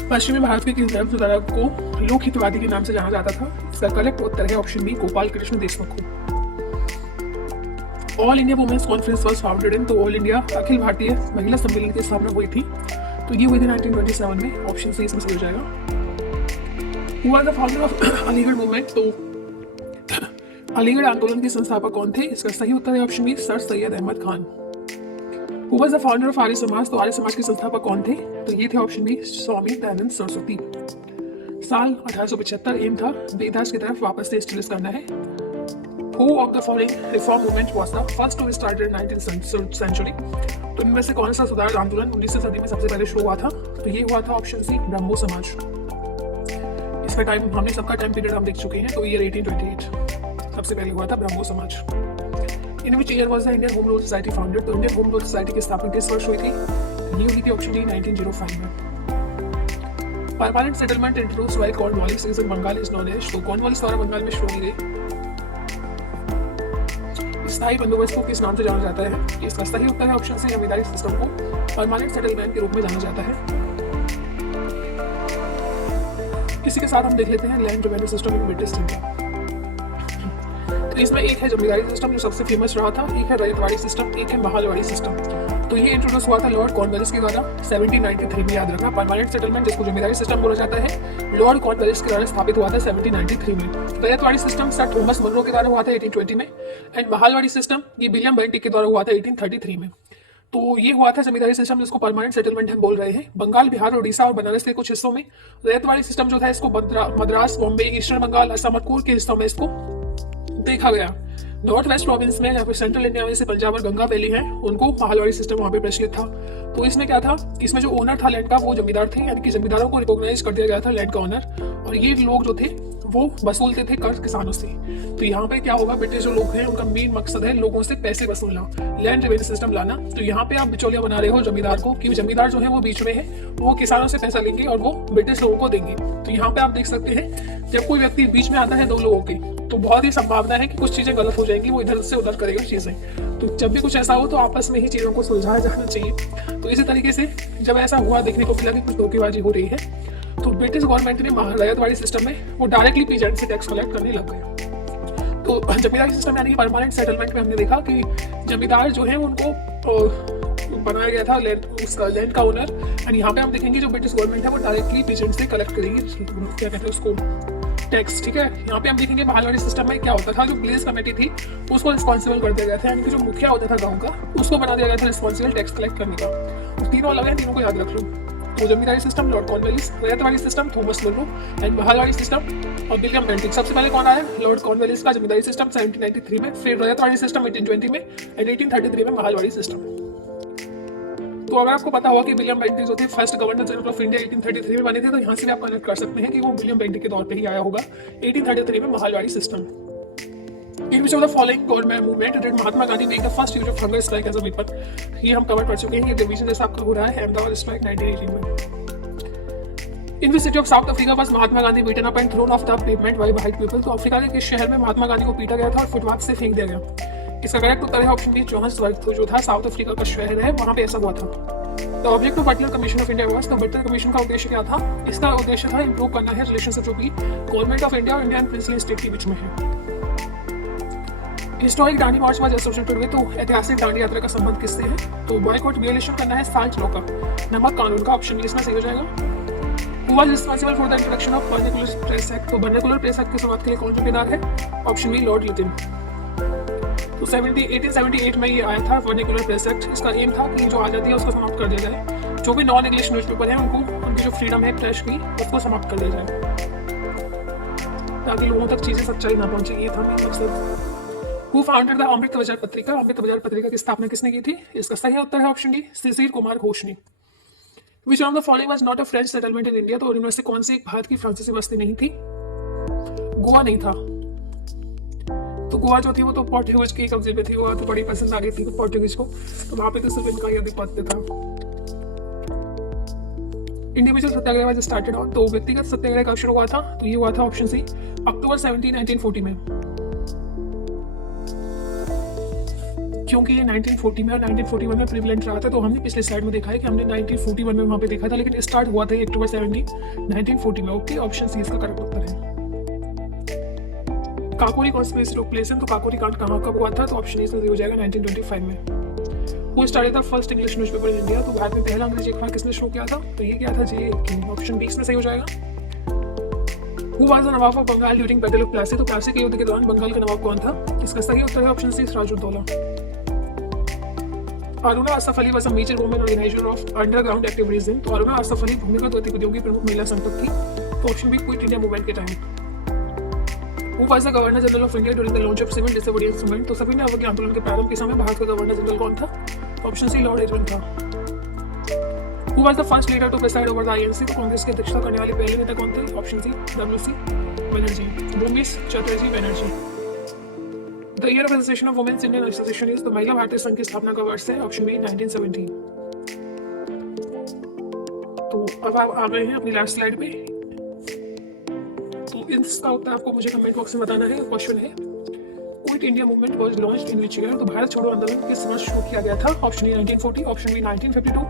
पश्चिमी भारत के किस धर्म सुधारक को लोकहितवादी के नाम से जाना जाता था? इसका करेक्ट उत्तर है ऑप्शन बी, गोपाल कृष्ण देशमुख को। All India Women's Conference was founded in, तो ऑल इंडिया अखिल भारतीय महिला सम्मेलन की स्थापना हुई थी, तो ये हुई थी 1927 में। ऑप्शन सी इसमें सही हो जाएगा। Who are the founder of Aligarh movement? तो अलीगढ़ आंदोलन के संस्थापक कौन थे? इसका सही उत्तर है option B, sir Syed Ahmad Khan. Who was the founder of Arya Samaj? तो आर्य समाज के संस्थापक कौन थे? तो ये थे ऑप्शन बी, स्वामी दयानंद सरस्वती। साल 1875। एम था वेदास की तरफ वापस से एस्टेब्लिश करना है। Who of the following reform movement was the first to be started in 19th century? तो इनमें से कौन सा सुधार आंदोलन 19वीं सदी में सबसे पहले शुरू हुआ था? तो ये हुआ था ऑप्शन सी, ब्रह्मो समाज। इसका टाइम हमने सबका टाइम पीरियड हम देख चुके हैं, तो ईयर 1828 सबसे पहले हुआ था Brahmo Samaj. In which year was the Indian home rule society founded? तो इंडियन होम रूल सोसाइटी की स्थापना किस वर्ष हुई थी? ये हुई थी ऑप्शन डी, 1905 में। Permanent settlement introduced by Cornwallis in Bengal is known as, तो कॉर्नवालिस द्वारा बंगाल में शुरू की गई स्थायी बंदोबस्त को किस नाम से जाना जाता है? इसका सही उत्तर है ऑप्शन सी, जमींदारी सिस्टम को परमानेंट सेटलमेंट के रूप में जाना जाता है। इसी के साथ हम देख लेते हैं land revenue system in British India. तो इसमें एक है जमींदारी सिस्टम जो सबसे फेमस रहा था, एक है रैयतवाड़ी सिस्टम, एक है महलवाड़ी सिस्टम। तो ये इंट्रोड्यूस हुआ था लॉर्ड कॉर्नवालिस के द्वारा 1793 में, याद रखना। परमानेंट सेटलमेंट जिसको जमींदारी सिस्टम बोला जाता है, लॉर्ड कॉर्नवालिस के द्वारा स्थापित हुआ था 1793 में। Ryotwari system Sir Thomas Munro के द्वारा हुआ था 1820 में, एंड महलवाड़ी सिस्टम ये विलियम बेंटिक के द्वारा हुआ था 1833 में। तो ये हुआ था जमींदारी सिस्टम जिसको परमानेंट सेटलमेंट हम बोल रहे हैं। बंगाल, बिहार, उड़ीसा और बनारस के कुछ हिस्सों में रैयतवाड़ी सिस्टम जो था इसको मद्रास, बॉम्बे, ईस्टर्न बंगाल, असम और पूर्व के हिस्सों में इसको देखा गया। नॉर्थ वेस्ट प्रोविंस में या फिर सेंट्रल इंडिया में से पंजाब और गंगा वैली है, उनको महलवाड़ी सिस्टम वहाँ पे प्रचलित था। तो इसमें क्या था, इसमें जो ओनर था लैंड का वो जमींदार थे, यानी कि जमींदारों को रिकॉग्नाइज कर दिया गया था लैंड का ओनर, और ये लोग जो थे वो वसूलते थे कर्ज किसानों से। तो यहाँ पे क्या होगा, ब्रिटिश जो लोग हैं उनका मेन मकसद है लोगों से पैसे वसूलना, लैंड रेवेन्यू सिस्टम लाना। तो यहाँ पे आप बिचौलिया बना रहे हो जमींदार को, कि जमींदार जो है वो बीच में है, वो किसानों से पैसा लेंगे और वो ब्रिटिश लोगों को देंगे। तो यहाँ पे आप देख सकते हैं जब कोई व्यक्ति बीच में आता है दो लोगों के, तो बहुत ही संभावना है कि कुछ चीजें गलत हो जाएंगी, वो इधर से उधर करेगा चीजें। तो जब भी कुछ ऐसा हो तो आपस में ही चीजों को सुलझाया जाना चाहिए। तो इसी तरीके से जब ऐसा हुआ देखने को मिला कि कुछ धोखेबाजी हो रही है, तो ब्रिटिश गवर्नमेंट ने रैयतवाड़ी सिस्टम में वो डायरेक्टली पीजेंट से टैक्स कलेक्ट करने लग गए। तो जमींदारी सिस्टम यानी कि परमानेंट सेटलमेंट में हमने देखा कि जमींदार जो है उनको बनाया गया था उसका लैंड का ओनर, एंड यहाँ पे हम देखेंगे जो ब्रिटिश गवर्नमेंट है वो डायरेक्टली पीजेंट से कलेक्ट करेगी, क्या कहते हैं उसको, टैक्स। ठीक है, यहाँ पे हम देखेंगे महलवाड़ी सिस्टम में क्या होता था, जो विलेज कमेटी थी उसको रिस्पॉन्सिबल कर दिया गया था, यानी कि जो मुखिया होता था गाँव का उसको बना दिया गया था रिस्पॉन्सिबल टैक्स कलेक्ट करने का। तीनों अलग हैं, तीनों को याद रख लो। तो zamindari system lord Cornwallis, ryotwari system Thomas Munro, and Mahalwari system और विलियम बेंटिक। सबसे पहले कौन आया, लॉर्ड कॉर्नवालिस का जमींदारी सिस्टम 1793 में, फिर रैयतवाड़ी सिस्टम 1820 में, एंड 1833 में महलवाड़ी सिस्टम। तो अगर आपको पता हुआ कि विलियम बेंटिक जो थे first governor general of India 1833 में बने थे, तो यहाँ से भी आप कनेक्ट कर सकते हैं कि वो विलियम बेंटिक के दौर पे ही आया होगा 1833 में Mahalwari system. In which of the following government movement did Mahatma Gandhi make the first use of hunger strike as a weapon? ये हम कवर कर चुके हैं, ये डिवीजन जैसा आपका हो रहा है अहमदाबाद स्ट्राइक 1918 में। In which city of South Africa was Mahatma Gandhi beaten up and thrown off the pavement by white people? तो अफ्रीका के किस शहर में महात्मा गांधी को पीटा गया था और फुटपाथ से फेंक दिया गया? इसका करेक्ट उत्तर है ऑप्शन बी जोहान्सबर्ग, जो था साउथ अफ्रीका का शहर है, वहां पे ऐसा हुआ था। The object of Butler commission of India was, तो बटलर कमीशन का उद्देश्य क्या था? इसका उद्देश्य था इंप्रूव करना है रिलेशनशिप जो भी गवर्नमेंट ऑफ इंडिया और इंडियन प्रिंसली स्टेट के बीच में है। Historic Dandi March was associated with, तो ऐतिहासिक दांडी यात्रा का संबंध किससे है? तो बॉयकॉट वियोलेशन करना है साल्ट लॉ का, नमक कानून का, ऑप्शन बी इसमें सही हो जाएगा। Who was responsible for the introduction of vernacular press act, तो वर्नाकुलर प्रेस एक्ट की शुरुआत के लिए कौन जिम्मेदार है? Option B Lord Lytton. तो 1878 में ये आया था वर्नाकुलर प्रेस एक्ट। इसका एम था कि जो आज़ादी है उसको समाप्त कर दिया जाए, जो भी नॉन इंग्लिश न्यूज़पेपर है उनको उनकी जो फ्रीडम है प्रेस की उसको समाप्त कर दिया जाए, ताकि लोगों तक चीज़ें सच्चाई ना पहुंचे। ये था मकसद। हु फाउंडेड द अमृत बाजार पत्रिका, अमृत बाजार पत्रिका की स्थापना किसने की थी? इसका सही उत्तर है ऑप्शन डी शिशिर कुमार घोष ने। Which of the following was not a French settlement in India, तो इनमें से कौन सी एक भारत की फ्रांसीसी बस्ती नहीं थी? गोवा नहीं था। तो गोवा जो थी वो तो पोर्टुगीज के कब्जे में थी, गोवा तो बड़ी पसंद आ गई थी पोर्टुगीज को, तो वहां पे तो सिर्फ इनका ही आधिपत्य था। Individual Satyagraha was started on, तो व्यक्तिगत सत्याग्रह कब शुरू हुआ था? तो ये हुआ था ऑप्शन सी अक्टूबर 17, 1940 में, क्योंकि ये 1940 में और 1941 में प्रिविलेंट रहा था। तो हमने पिछले स्लाइड में देखा है कि हमने 1941 में वहां पे देखा था, लेकिन स्टार्ट हुआ था अक्टूबर 17, 1940 में। ओके, ऑप्शन सी इसका करेक्ट उत्तर है। Kakori conspiracy took place in, तो काकोरी कांड कहाँ कब हुआ था? तो ऑप्शन ए सही हो जाएगा 1925 में। Who started the first English newspaper in India, तो भारत में पहला अंग्रेजी अखबार किसने शुरू किया था? तो ये क्या था? जे किंग, ऑप्शन बी इसमें सही हो जाएगा। Who was the nawab of Bengal during battle of Plassey, तो प्लासी के युद्ध के दौरान बंगाल का नवाब कौन था? इसका सही उत्तर है option C Sirajuddaula. Aruna Asaf Ali was a major woman organizer of underground activities in, तो अरुणा असफ अली भूमिगत गतिविधियों की प्रमुख महिला संगठक थी, तो option B Quit India Movement के time. Who was the Governor General of India during the launch of Civil Disobedience Movement, तो सभी ने अवज्ञा आंदोलन के प्रारंभ के समय भारत का गवर्नर जनरल कौन था? ऑप्शन सी लॉर्ड इरविन था। Who was the first leader to preside over the INC, तो कांग्रेस की अध्यक्षता करने वाले पहले नेता कौन थे? ऑप्शन सी WC बनर्जी, भूमिश Chatterjee Banerjee. The year of association of Women's Indian Association is, तो महिला भारतीय संघ की स्थापना का वर्ष है, ऑप्शन बी 1917। तो अब आप आ गए हैं अपनी लास्ट स्लाइड पे, तो इसका उत्तर आपको मुझे कमेंट बॉक्स में बताना है। क्वेश्चन है quit India movement was launched in which year, तो भारत छोड़ो आंदोलन किस वर्ष शुरू किया गया था? Option A 1940, option B 1952,